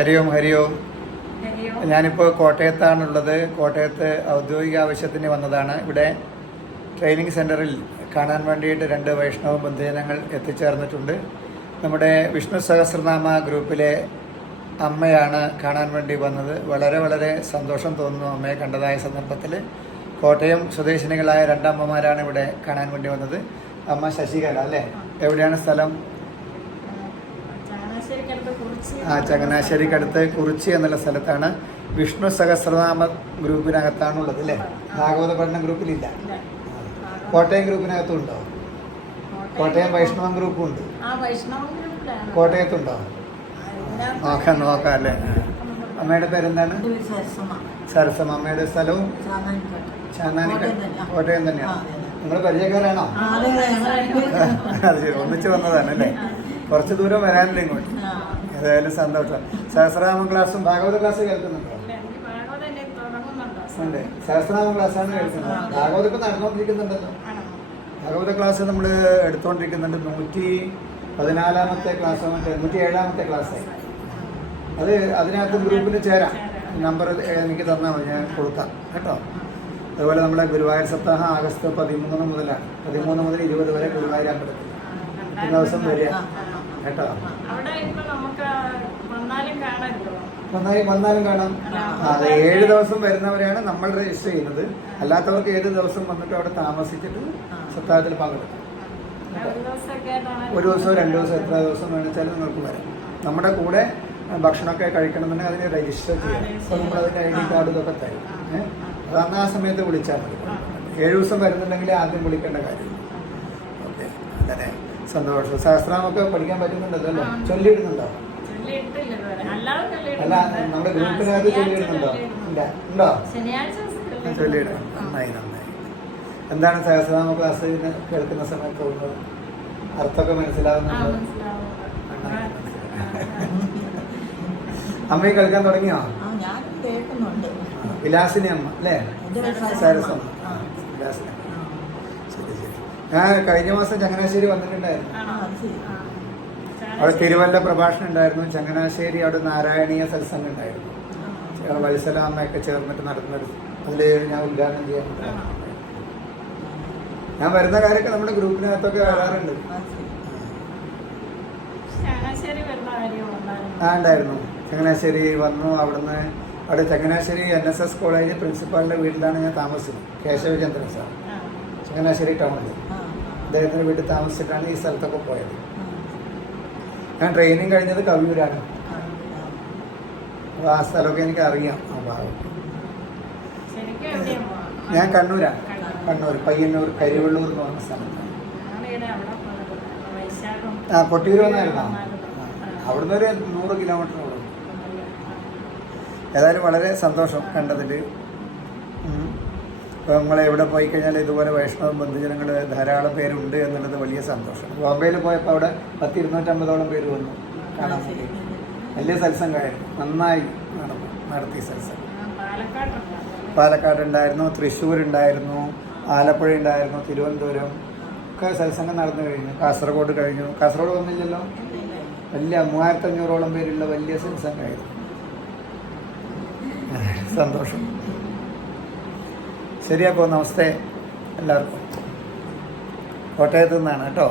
ഹരി ഓം ഹരി ഓം ഞാനിപ്പോൾ കോട്ടയത്താണുള്ളത്. കോട്ടയത്ത് ഔദ്യോഗിക ആവശ്യത്തിന് വന്നതാണ്. ഇവിടെ ട്രെയിനിങ് സെന്ററിൽ കാണാൻ വേണ്ടിയിട്ട് രണ്ട് വൈഷ്ണവ ബന്ധുജനങ്ങൾ എത്തിച്ചേർന്നിട്ടുണ്ട്. നമ്മുടെ വിഷ്ണു സഹസ്രനാമ ഗ്രൂപ്പിലെ അമ്മയാണ് കാണാൻ വേണ്ടി വന്നത്. വളരെ വളരെ സന്തോഷം തോന്നുന്നു അമ്മയെ കണ്ടതായ സന്ദർഭത്തിൽ കോട്ടയം സ്വദേശിനികളായ രണ്ടമ്മമാരാണ് ഇവിടെ കാണാൻ വേണ്ടി വന്നത്. അമ്മ ശശികല അല്ലേ? എവിടെയാണ് സ്ഥലം? ആ ചങ്ങനാശ്ശേരിക്കടുത്ത് കുറിച്ചി എന്നുള്ള സ്ഥലത്താണ് വിഷ്ണു സഹസ്രനാമ ഗ്രൂപ്പിനകത്താണുള്ളത് അല്ലേ? ഭാഗവത പഠന ഗ്രൂപ്പിലില്ല. കോട്ടയം ഗ്രൂപ്പിനകത്തും ഉണ്ടോ കോട്ടയം വൈഷ്ണവം ഗ്രൂപ്പും ഉണ്ട് ആ വൈഷ്ണവ ഗ്രൂപ്പിലാണ്. കോട്ടയത്തുണ്ടോ? നോക്കാം നോക്കാം അല്ലേ? അമ്മയുടെ പേരെന്താണ്? സരസമ്മ. സരസം അമ്മയുടെ സ്ഥലവും ചാന്നാനിക്കോട്ട. കോട്ടയം തന്നെയാണ്. നിങ്ങൾ പരിചയക്കാരാണോ. അത് ശരി ഒന്നിച്ച് വന്നതാണ് അല്ലേ? കുറച്ച് ദൂരം വരാനില്ല ഇങ്ങോട്ട്. ഏതായാലും സന്തോഷം. സഹസ്രനാമ ക്ലാസ്സും ഭാഗവത ക്ലാസ് കേൾക്കുന്നുണ്ടോ? ഉണ്ട്. സഹസ്രനാമ ക്ലാസ്സാണ് കേൾക്കുന്നത്. ഭാഗവത ഇപ്പം നടന്നുകൊണ്ടിരിക്കുന്നുണ്ടല്ലോ? ഭാഗവത ക്ലാസ് നമ്മൾ എടുത്തുകൊണ്ടിരിക്കുന്നുണ്ട്. നൂറ്റി പതിനാലാമത്തെ ക്ലാസ് മറ്റേ നൂറ്റി ഏഴാമത്തെ ക്ലാസ്സായി അത് അതിനകത്ത് ഗ്രൂപ്പിൽ ചേരാം. നമ്പർ എനിക്ക് തന്നാൽ മതി ഞാൻ കൊടുക്കാം. കേട്ടോ? അതുപോലെ നമ്മുടെ ഗുരുവായൂർ സപ്താഹം ആഗസ്റ്റ് പതിമൂന്ന് മുതലാണ്. പതിമൂന്ന് മുതൽ ഇരുപത് വരെ ഗുരുവായൂർ അമ്പലത്തിൽ. ഈ ദിവസം വരിക. കേട്ടോ? വന്നാലും വന്നാലും കാണാം. അത് ഏഴ് ദിവസം വരുന്നവരെയാണ് നമ്മൾ രജിസ്റ്റർ ചെയ്യുന്നത്. അല്ലാത്തവർക്ക് ഏത് ദിവസം വന്നിട്ട് അവിടെ താമസിച്ചിട്ട് സപ്താഹത്തിൽ പങ്കെടുക്കാം. ഒരു ദിവസം രണ്ട് ദിവസം എത്ര ദിവസം വേണിച്ചാലും നിങ്ങൾക്ക് വരാം. നമ്മുടെ കൂടെ ഭക്ഷണമൊക്കെ കഴിക്കണമെന്നുണ്ടെങ്കിൽ അതിന് രജിസ്റ്റർ ചെയ്യാം. അപ്പോൾ നമ്മൾ അതിന്റെ ഐ ഡി കാർഡ് ഇതൊക്കെ തരും. അതാണ് ആ സമയത്ത് വിളിച്ചാൽ മതി. ഏഴ് ദിവസം വരുന്നുണ്ടെങ്കിൽ ആദ്യം വിളിക്കേണ്ട കാര്യം. ഓക്കെ. അങ്ങനെ സന്തോഷം. ശാസ്ത്രാമൊക്കെ പഠിക്കാൻ പറ്റുന്നുണ്ടല്ലോ അല്ലേ? ചൊല്ലിയിടുന്നുണ്ടോ? അല്ല. നമ്മുടെ ഗ്രൂപ്പിനകത്ത് ചൊല്ലിയിടുന്നുണ്ടോ. ഇല്ല. ഉണ്ടോ. ചൊല്ലിയിടണം നന്നായി നന്നായി. എന്താണ് സഹസ്രനാമ ക്ലാസ് കേൾക്കുന്ന സമയത്ത് തോന്നുന്നത്? അർത്ഥമൊക്കെ ആ, മനസ്സിലാവുന്നുണ്ടോ. അമ്മയെ കേൾക്കാൻ തുടങ്ങിയോ? ആ, ഞാൻ കേൾക്കുന്നുണ്ട്. വിലാസിനി അമ്മ അല്ലേ? സരസമ്മ. ആ. വിലാസിനി ശരി ശരി. ഞാൻ കഴിഞ്ഞ മാസം ചങ്ങനാശ്ശേരി വന്നിട്ടുണ്ടായിരുന്നു. അവിടെ തിരുവല്ല പ്രഭാഷണം ഉണ്ടായിരുന്നു. ചങ്ങനാശ്ശേരി അവിടെ നാരായണീയ സത്സംഗം ഉണ്ടായിരുന്നു. വത്സലാമ്മയൊക്കെ വത്സല അമ്മയൊക്കെ ചേർന്നിട്ട് നടത്തുന്നത് അതിൽ ഞാൻ ഉദ്ഘാടനം ചെയ്യാൻ ഞാൻ വരുന്ന കാര്യമൊക്കെ നമ്മുടെ ഗ്രൂപ്പിനകത്തൊക്കെ വരാറുണ്ട്. ആ, ഉണ്ടായിരുന്നു. ചങ്ങനാശ്ശേരി വന്നു. അവിടുന്ന് അവിടെ Changanassery N S S college പ്രിൻസിപ്പാളിന്റെ വീട്ടിലാണ് ഞാൻ താമസിച്ചത്. കേശവചന്ദ്രൻ സാർ. ചങ്ങനാശ്ശേരി ടൗണിൽ അദ്ദേഹത്തിന്റെ വീട്ടിൽ താമസിച്ചിട്ടാണ് ഈ സ്ഥലത്തൊക്കെ പോയത്. ഞാൻ ട്രെയിനിങ് കഴിഞ്ഞത് കവിയൂരാണ്. അപ്പോൾ ആ സ്ഥലമൊക്കെ എനിക്ക് അറിയാം ആ ഭാഗം? ഞാൻ കണ്ണൂരാണ് കണ്ണൂർ. പയ്യന്നൂർ കരിവള്ളൂർ എന്ന് പറഞ്ഞ സ്ഥലത്താണ്. ആ കൊട്ടിയൂർ വന്നായിരുന്നോ. അവിടുന്ന് ഒരു നൂറ് കിലോമീറ്റർ ഉള്ളൂ ഏതായാലും വളരെ സന്തോഷം കണ്ടതിൽ ഇപ്പോൾ നമ്മൾ എവിടെ പോയി കഴിഞ്ഞാൽ ഇതുപോലെ വൈഷ്ണവ ബന്ധുജനങ്ങൾ ധാരാളം പേരുണ്ട് എന്നുള്ളത് വലിയ സന്തോഷം. ബോംബെയിൽ പോയപ്പോൾ അവിടെ പത്ത് ഇരുന്നൂറ്റമ്പതോളം പേര് വന്നു. കാണാൻ വേണ്ടി. വലിയ സത്സംഗമായിരുന്നു. നന്നായി നടന്നു. നടത്തി സത്സംഗം. പാലക്കാട് ഉണ്ടായിരുന്നു തൃശ്ശൂർ ഉണ്ടായിരുന്നു ആലപ്പുഴ ഉണ്ടായിരുന്നു തിരുവനന്തപുരം. ഒക്കെ സത്സംഗം നടന്നു കഴിഞ്ഞു. കാസർഗോഡ് കഴിഞ്ഞു. കാസർഗോഡ് വന്നില്ലല്ലോ. വലിയ മൂവായിരത്തഞ്ഞൂറോളം പേരുള്ള വലിയ സത്സംഗമായിരുന്നു. സന്തോഷം. ശരി അപ്പോൾ നമസ്തേ. എല്ലാവർക്കും. കോട്ടയത്ത് നിന്നാണ് കേട്ടോ.